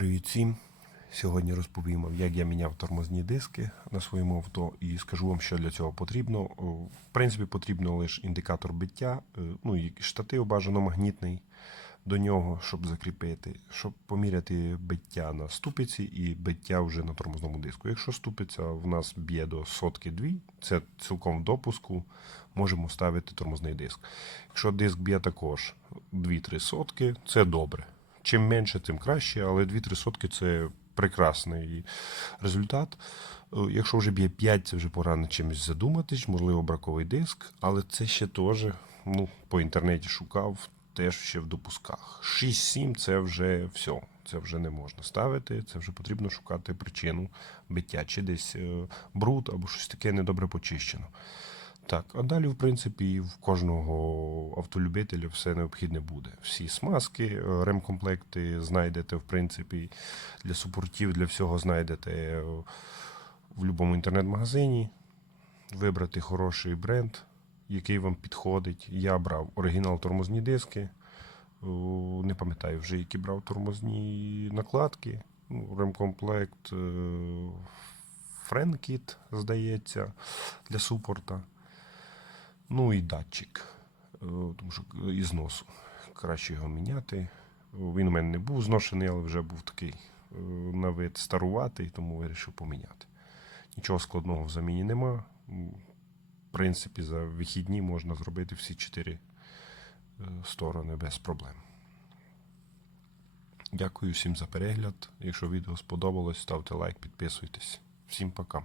Привіт всім! Сьогодні розповім як я міняв тормозні диски на своєму авто і скажу вам, що для цього потрібно. В принципі, потрібно лише індикатор биття, е, ну і штатив бажано магнітний до нього, щоб закріпити, щоб поміряти биття на ступиці і биття вже на тормозному диску. Якщо ступиця в нас б'є до сотки дві, це цілком в допуску, можемо ставити тормозний диск. Якщо диск б'є також 2-3 сотки, це добре. Чим менше, тим краще, але 2-3 сотки це прекрасний результат. Е, Якщо вже б'є 5, це вже пора над чимось задуматись, можливо, браковий диск, але це ще теж, ну, по інтернеті шукав, теж ще в допусках. 6-7 це вже все. Це вже не можна ставити, це вже потрібно шукати причину биття, чи десь е, бруд або щось таке недобре почищено. Так, а далі, в принципі, в кожного автолюбителя все необхідне буде. Всі смазки, е, ремкомплекти знайдете, в принципі, для супортів, для всього знайдете е, в будь-якому інтернет-магазині. Вибрати хороший бренд, який вам підходить. Я брав оригінал тормозні диски. Не пам'ятаю вже, які брав тормозні накладки. Ну, ремкомплект Френкіт, здається, для супорта. Ну і датчик, е, тому що із зносу. Краще його міняти. Він у мене не був зношений, але вже був такий е, на вид старуватий, тому вирішив поміняти. Нічого складного в заміні нема. В принципі, за вихідні можна зробити всі чотири е, сторони без проблем. Дякую всім за перегляд. Якщо відео сподобалось, ставте лайк, підписуйтесь. Всім пока.